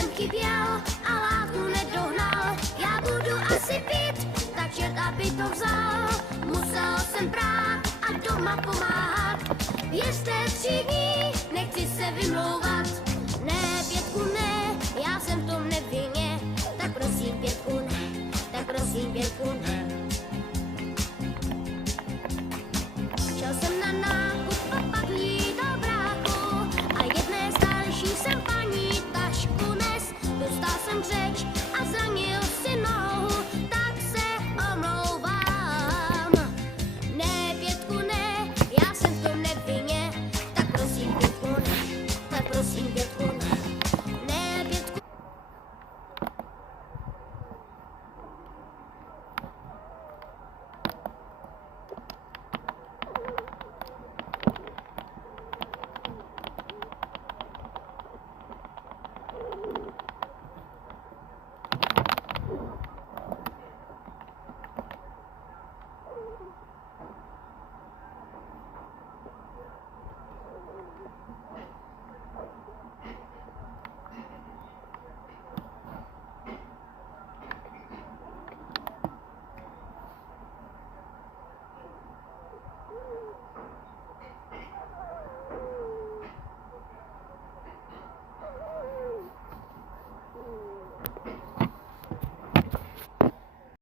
jsem chyběl a látku nedohnal. Já budu asi pít, tak čert, aby to vzal. Musel jsem prát a doma pomáhat. Věřte, 3 dní, nechci se vymlouvat. Ne, Pětku, ne, já jsem v tom nevinně. Tak prosím, Pětku, ne, tak prosím, Pětku, ne. Šel jsem na nákup a pak lítal bráchu a jedné starší jsem paní tašku nes. Dostal jsem řeč,